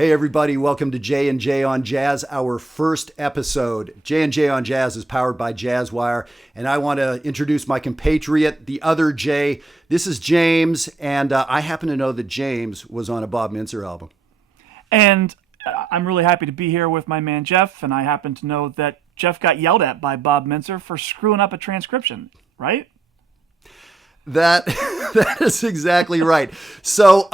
Hey everybody, welcome to J on Jazz, our first episode. J on Jazz is powered by JazzWire, and I want to introduce my compatriot, the other J. This is James, and I happen to know that James was on a Bob Mintzer album. And I'm really happy to be here with my man Jeff, and I happen to know that Jeff got yelled at by Bob Mintzer for screwing up a transcription, right? That is exactly right. So,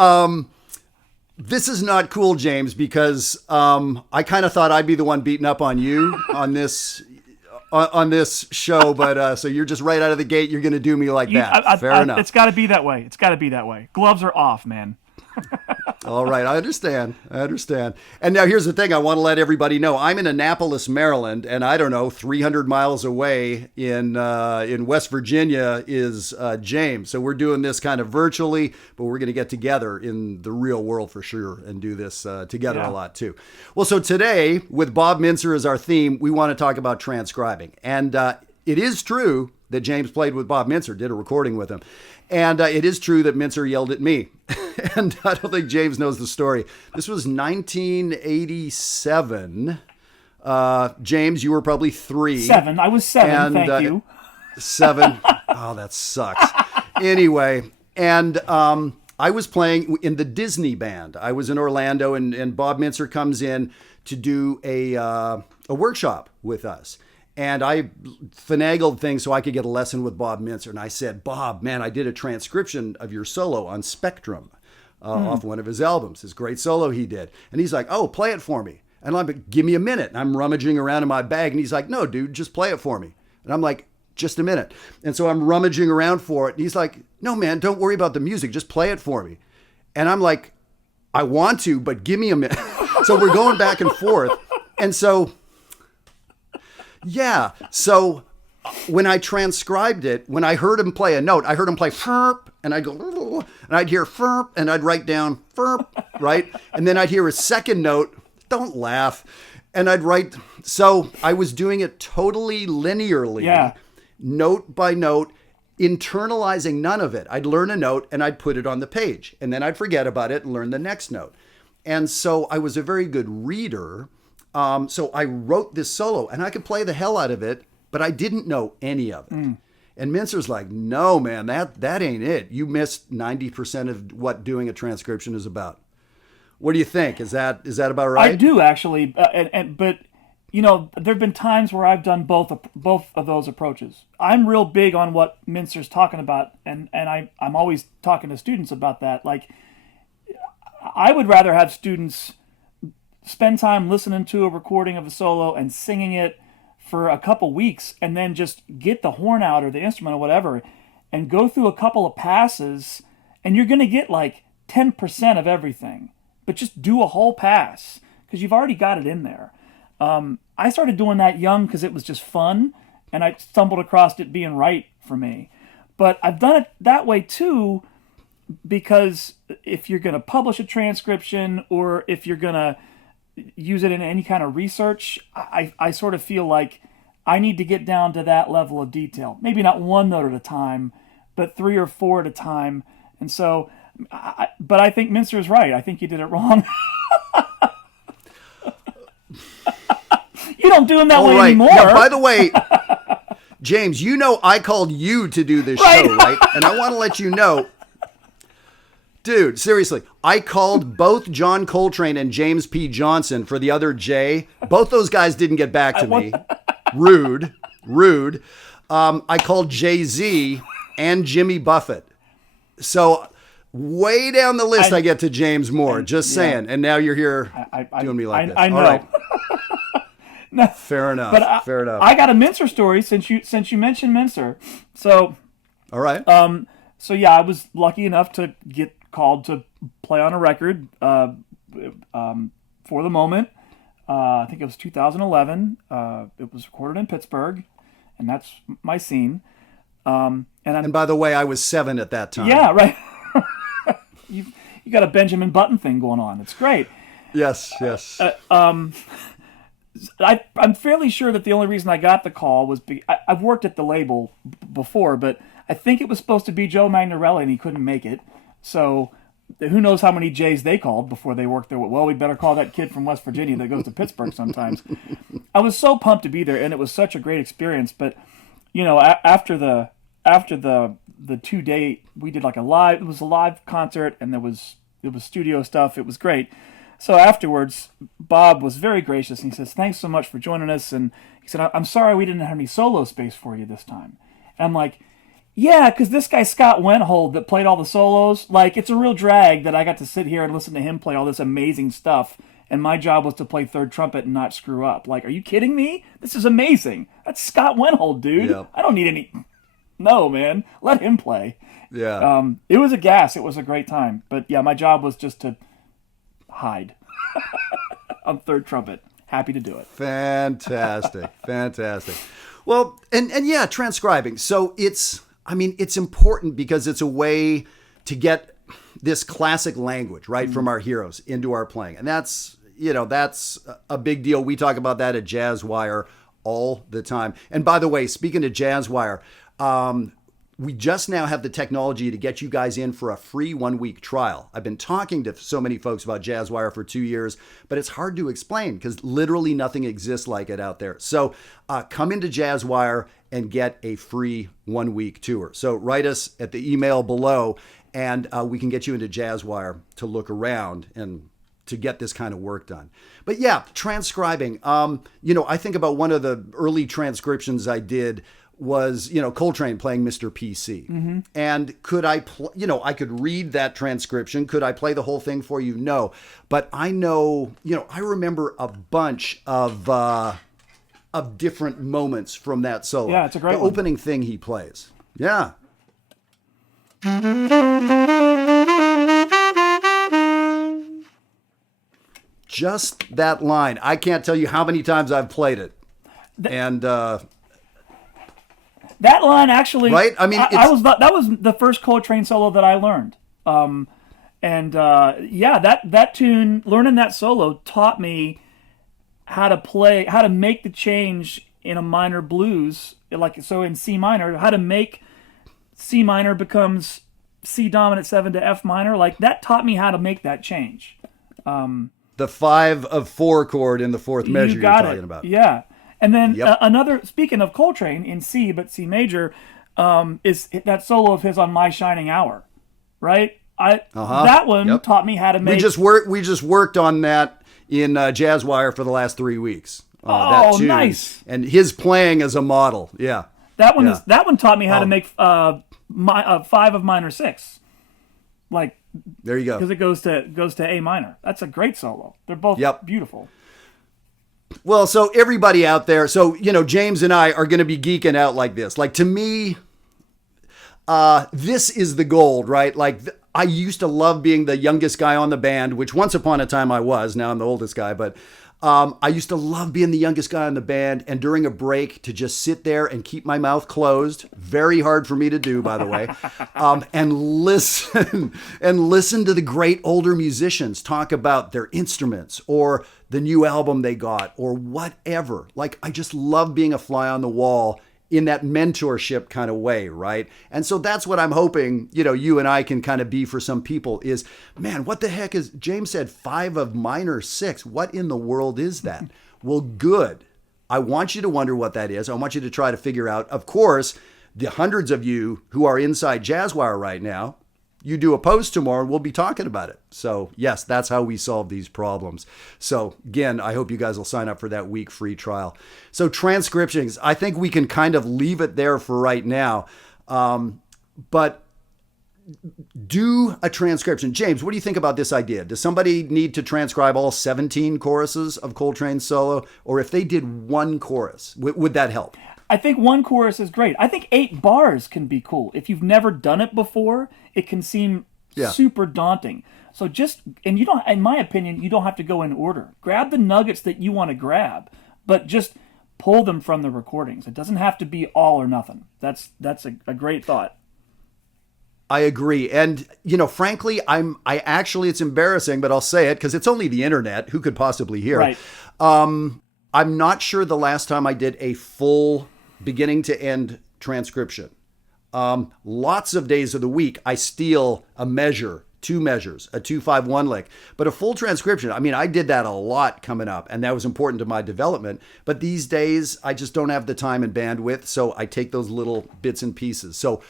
this is not cool, James, because I kind of thought I'd be the one beating up on you on this show, but so you're just right out of the gate. You're going to do me like that. Fair enough. It's got to be that way. It's got to be that way. Gloves are off, man. All right, I understand. And now here's the thing. I want to let everybody know I'm in Annapolis, Maryland, and I don't know, 300 miles away in West Virginia is James. So we're doing this kind of virtually, but we're going to get together in the real world for sure and do this together a lot too. Well, so today with Bob Mintzer as our theme, we want to talk about transcribing. And it is true that James played with Bob Mintzer, did a recording with him. And it is true that Mintzer yelled at me. And I don't think James knows the story. This was 1987. James, you were probably 3. 7. I was 7, and, thank you. 7. Oh, that sucks. Anyway, and I was playing in the Disney band. I was in Orlando, and Bob Mintzer comes in to do a workshop with us. And I finagled things so I could get a lesson with Bob Mintzer. And I said, Bob, man, I did a transcription of your solo on Spectrum off one of his albums, his great solo he did. And he's like, oh, play it for me. And I'm like, give me a minute. And I'm rummaging around in my bag. And he's like, no, dude, just play it for me. And I'm like, just a minute. And so I'm rummaging around for it. And he's like, no, man, don't worry about the music. Just play it for me. And I'm like, I want to, but give me a minute. So we're going back and forth. And so... yeah. So when I transcribed it, when I heard him play a note, I heard him play FERP, and I'd go, and I'd hear FERP, and I'd write down FERP, right? And then I'd hear a second note, don't laugh, and I'd write. So I was doing it totally linearly, note by note, internalizing none of it. I'd learn a note, and I'd put it on the page, and then I'd forget about it and learn the next note. And so I was a very good reader. So I wrote this solo, and I could play the hell out of it, but I didn't know any of it. And Mintzer's like, no, man, that ain't it. You missed 90% of what doing a transcription is about. What do you think? Is that about right? I do, actually. But, you know, there have been times where I've done both of those approaches. I'm real big on what Mintzer's talking about, and I'm always talking to students about that. Like, I would rather have students spend time listening to a recording of a solo and singing it for a couple weeks, and then just get the horn out or the instrument or whatever and go through a couple of passes, and you're going to get like 10% of everything, but just do a whole pass because you've already got it in there. I started doing that young because it was just fun, and I stumbled across it being right for me. But I've done it that way too, because if you're going to publish a transcription, or if you're going to use it in any kind of research, I sort of feel like I need to get down to that level of detail. Maybe not one note at a time, but 3 or 4 at a time. And so, but I think Mintzer is right. I think you did it wrong. You don't do them that way anymore. Now, by the way, James, you know I called you to do this show, right? And I want to let you know, dude, seriously, I called both John Coltrane and James P. Johnson for the other J. Both those guys didn't get back to me. Rude. I called Jay-Z and Jimmy Buffett. So way down the list, I get to James Moore. Just saying. And now you're here doing me like this. I know. All right. No, fair enough. But fair enough. I got a Mintzer story since you mentioned Mintzer. So, all right. So yeah, I was lucky enough to get called to play on a record for the moment. I think it was 2011. It was recorded in Pittsburgh, and that's my scene. And by the way, I was 7 at that time. Yeah, right. You got a Benjamin Button thing going on. It's great. Yes. I'm fairly sure that the only reason I got the call was I've worked at the label before, but I think it was supposed to be Joe Magnarelli, and he couldn't make it. So who knows how many J's they called before they worked there. Well, we better call that kid from West Virginia that goes to Pittsburgh sometimes. I was so pumped to be there, and it was such a great experience. But, after the 2-day, we did like it was a live concert, and it was studio stuff. It was great. So afterwards, Bob was very gracious, and he says, "Thanks so much for joining us." And he said, "I'm sorry we didn't have any solo space for you this time." And I'm like, yeah, because this guy Scott Wenthold that played all the solos, like, it's a real drag that I got to sit here and listen to him play all this amazing stuff, and my job was to play third trumpet and not screw up. Like, are you kidding me? This is amazing. That's Scott Wenthold, dude. Yep. I don't need any... No, man. Let him play. Yeah. It was a gas. It was a great time. But, yeah, my job was just to hide on third trumpet. Happy to do it. Fantastic. Fantastic. Well, and yeah, transcribing. So it's important because it's a way to get this classic language, right, from our heroes into our playing. And that's a big deal. We talk about that at JazzWire all the time. And by the way, speaking of JazzWire, we just now have the technology to get you guys in for a free 1-week trial. I've been talking to so many folks about JazzWire for 2 years, but it's hard to explain because literally nothing exists like it out there. So come into JazzWire and get a free 1-week tour. So write us at the email below, and we can get you into JazzWire to look around and to get this kind of work done. But yeah, transcribing. I think about one of the early transcriptions I did was, Coltrane playing Mr. PC. Mm-hmm. And could I, I could read that transcription. Could I play the whole thing for you? No. But I know, I remember a bunch of different moments from that solo. Yeah, it's a great one. The opening thing he plays. Yeah. Just that line. I can't tell you how many times I've played it. That line actually, right? I mean, that was the first Coltrane solo that I learned. That tune, learning that solo taught me how to make the change in a minor blues, so in C minor, how to make C minor becomes C dominant 7 to F minor. Like, that taught me how to make that change. The 5 of 4 chord in the fourth measure you're talking about. Yeah. And then another, speaking of Coltrane in C, but C major, is that solo of his on My Shining Hour, right? That one taught me how to make. We just worked on that in JazzWire for the last 3 weeks. That tune. Nice! And his playing as a model, yeah. That one taught me how to make 5 of minor 6, like. There you go. Because it goes to A minor. That's a great solo. They're both beautiful. Well, so everybody out there, James and I are going to be geeking out like this. Like, to me, this is the gold, right? Like, I used to love being the youngest guy on the band, which once upon a time I was. Now I'm the oldest guy, but I used to love being the youngest guy on the band, and during a break to just sit there and keep my mouth closed. Very hard for me to do, by the way, and listen to the great older musicians talk about their instruments or the new album they got or whatever. Like, I just love being a fly on the wall in that mentorship kind of way, right? And so that's what I'm hoping, you and I can kind of be for some people is, man, what the heck is, James said 5 of minor 6. What in the world is that? Well, good. I want you to wonder what that is. I want you to try to figure out, of course, the hundreds of you who are inside JazzWire right now, you do a post tomorrow and we'll be talking about it. So yes, that's how we solve these problems. So again, I hope you guys will sign up for that week free trial. So transcriptions, I think we can kind of leave it there for right now. But do a transcription. James, what do you think about this idea? Does somebody need to transcribe all 17 choruses of Coltrane's solo? Or if they did one chorus, would that help? I think one chorus is great. I think 8 bars can be cool. If you've never done it before, it can seem super daunting. So and you don't, in my opinion, you don't have to go in order. Grab the nuggets that you want to grab, but just pull them from the recordings. It doesn't have to be all or nothing. That's a great thought. I agree. And, frankly, it's embarrassing, but I'll say it because it's only the internet. Who could possibly hear? Right. I'm not sure the last time I did a full beginning to end transcription. Lots of days of the week, I steal a measure 2 measures, a 2-5-1 lick. But a full transcription, I mean, I did that a lot coming up, and that was important to my development. But these days, I just don't have the time and bandwidth, so I take those little bits and pieces. So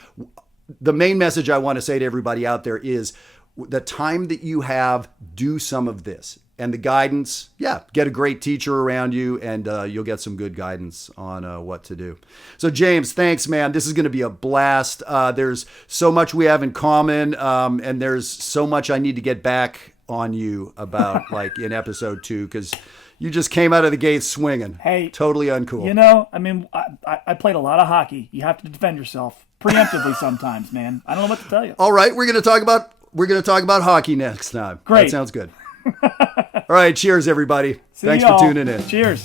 the main message I want to say to everybody out there is the time that you have, do some of this. And the guidance, get a great teacher around you, and you'll get some good guidance on what to do. So James, thanks, man. This is going to be a blast. There's so much we have in common, and there's so much I need to get back on you about, like in episode 2, because you just came out of the gate swinging. Hey, totally uncool. You know, I mean, I played a lot of hockey. You have to defend yourself preemptively sometimes, man. I don't know what to tell you. All right, we're going to talk about hockey next time. Great. That sounds good. All right, cheers, everybody. Thanks for tuning in. Cheers.